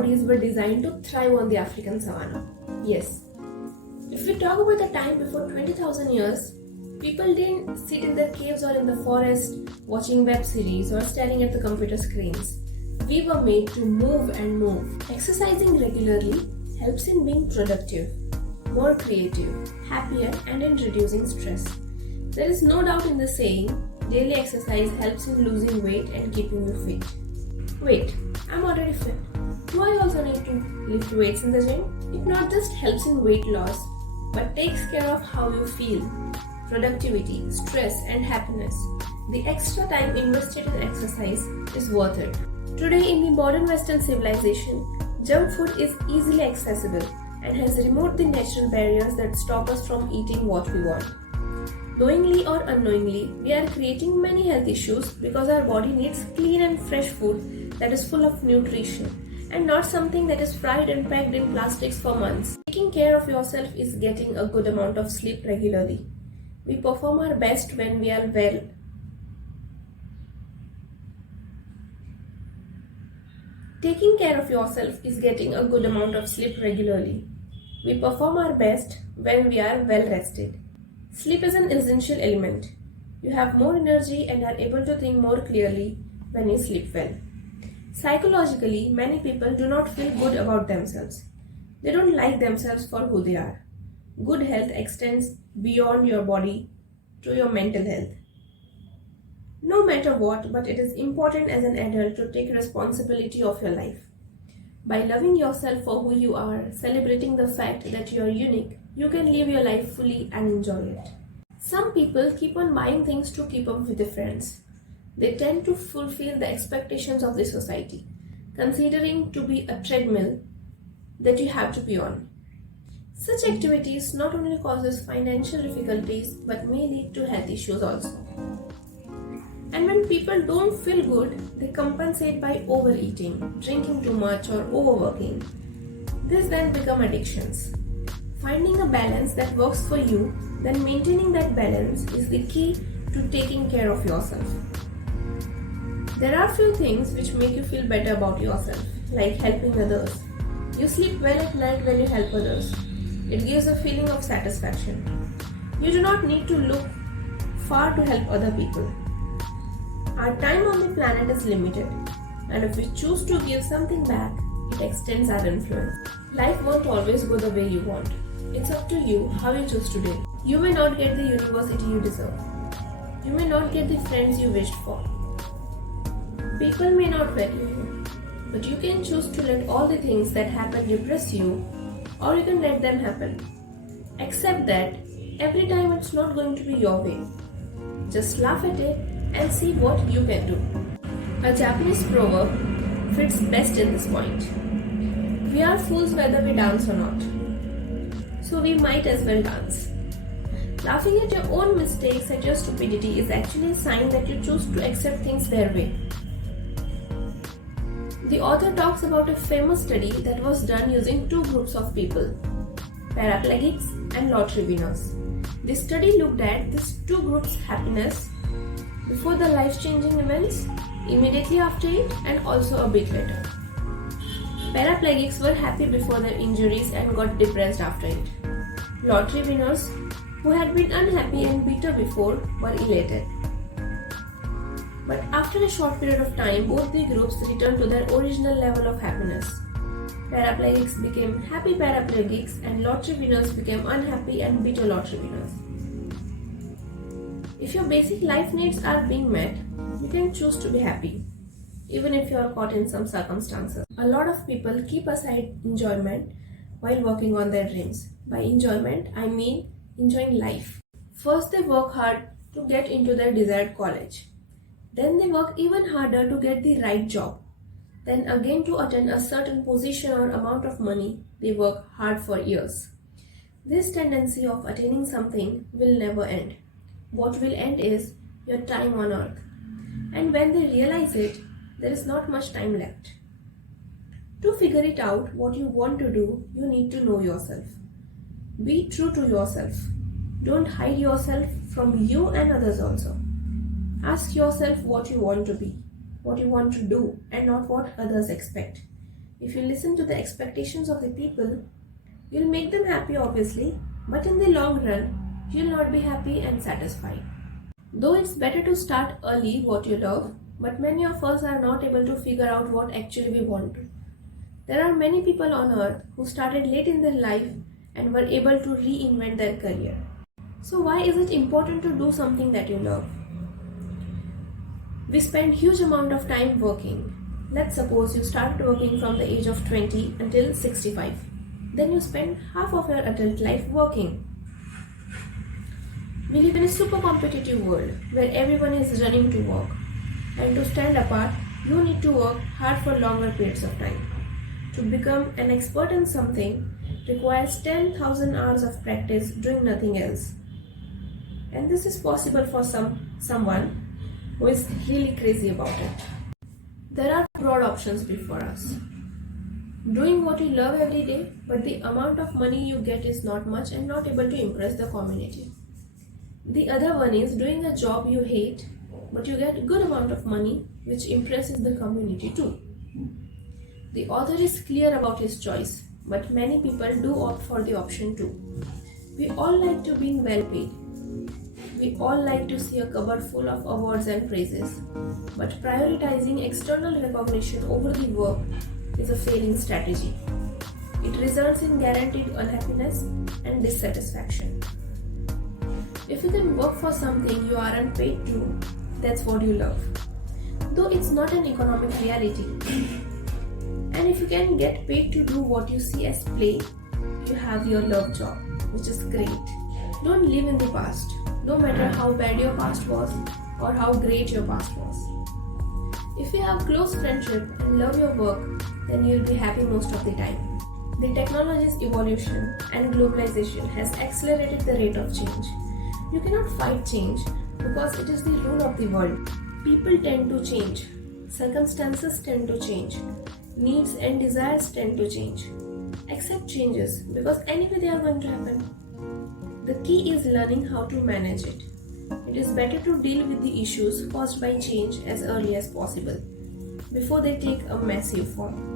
bodies were designed to thrive on the African savanna. Yes. If we talk about the time before 20,000 years, people didn't sit in their caves or in the forest watching web series or staring at the computer screens. We were made to move and move. Exercising regularly helps in being productive, more creative, happier, and in reducing stress. There is no doubt in the saying, daily exercise helps in losing weight and keeping you fit. Wait, I'm already fit. Do I also need to lift weights in the gym? It not just helps in weight loss, but takes care of how you feel, productivity, stress, and happiness. The extra time invested in exercise is worth it. Today in the modern Western civilization, junk food is easily accessible and has removed the natural barriers that stop us from eating what we want. Knowingly or unknowingly, we are creating many health issues because our body needs clean and fresh food that is full of nutrition and not something that is fried and packed in plastics for months. Taking care of yourself is getting a good amount of sleep regularly. We perform our best when we are well. Taking care of yourself is getting a good amount of sleep regularly. We perform our best when we are well rested. Sleep is an essential element. You have more energy and are able to think more clearly when you sleep well. Psychologically, many people do not feel good about themselves. They don't like themselves for who they are. Good health extends beyond your body to your mental health. No matter what, but it is important as an adult to take responsibility of your life. By loving yourself for who you are, celebrating the fact that you are unique, you can live your life fully and enjoy it. Some people keep on buying things to keep up with their friends. They tend to fulfill the expectations of the society, considering to be a treadmill that you have to be on. Such activities not only causes financial difficulties but may lead to health issues also. And when people don't feel good, they compensate by overeating, drinking too much or overworking. This then become addictions. Finding a balance that works for you, then maintaining that balance is the key to taking care of yourself. There are few things which make you feel better about yourself, like helping others. You sleep well at night when you help others. It gives a feeling of satisfaction. You do not need to look far to help other people. Our time on the planet is limited, and if we choose to give something back, it extends our influence. Life won't always go the way you want. It's up to you how you choose today. You may not get the university you deserve. You may not get the friends you wished for. People may not value you, but you can choose to let all the things that happen depress you, or you can let them happen. Accept that every time it's not going to be your way. Just laugh at it and see what you can do. A Japanese proverb fits best in this point. We are fools whether we dance or not. So we might as well dance. Laughing at your own mistakes, at your stupidity is actually a sign that you choose to accept things their way. The author talks about a famous study that was done using two groups of people, paraplegics and lottery winners. The study looked at these two groups' happiness before the life-changing events, immediately after it, and also a bit later. Paraplegics were happy before their injuries and got depressed after it. Lottery winners, who had been unhappy and bitter before, were elated. But after a short period of time, both the groups returned to their original level of happiness. Paraplegics became happy paraplegics and lottery winners became unhappy and bitter lottery winners. If your basic life needs are being met, you can choose to be happy, even if you are caught in some circumstances. A lot of people keep aside enjoyment while working on their dreams. By enjoyment, I mean enjoying life. First, they work hard to get into their desired college. Then they work even harder to get the right job. Then again, to attain a certain position or amount of money, they work hard for years. This tendency of attaining something will never end. What will end is your time on earth. And when they realize it, there is not much time left. To figure it out, what you want to do, you need to know yourself. Be true to yourself. Don't hide yourself from you and others also. Ask yourself what you want to be, what you want to do, and not what others expect. If you listen to the expectations of the people, you'll make them happy obviously, but in the long run, you'll not be happy and satisfied. Though it's better to start early what you love, but many of us are not able to figure out what actually we want to. There are many people on earth who started late in their life and were able to reinvent their career. So why is it important to do something that you love? We spend huge amount of time working. Let's suppose you started working from the age of 20 until 65. Then you spend half of your adult life working. We live in a super competitive world where everyone is running to work. And to stand apart, you need to work hard for longer periods of time. To become an expert in something requires 10,000 hours of practice doing nothing else. And this is possible for someone who is really crazy about it. There are broad options before us. Doing what you love every day, but the amount of money you get is not much and not able to impress the community. The other one is doing a job you hate, but you get a good amount of money which impresses the community too. The author is clear about his choice, but many people do opt for the option 2. We all like to be well paid. We all like to see a cupboard full of awards and praises, but prioritizing external recognition over the work is a failing strategy. It results in guaranteed unhappiness and dissatisfaction. If you can work for something you aren't paid to, that's what you love. Though it's not an economic reality. And if you can get paid to do what you see as play, you have your love job, which is great. Don't live in the past, no matter how bad your past was or how great your past was. If you have close friendship and love your work, then you'll be happy most of the time. The technology's evolution and globalization has accelerated the rate of change. You cannot fight change because it is the rule of the world. People tend to change. Circumstances tend to change. Needs and desires tend to change. Accept changes because anyway they are going to happen. The key is learning how to manage it. It is better to deal with the issues caused by change as early as possible before they take a massive form.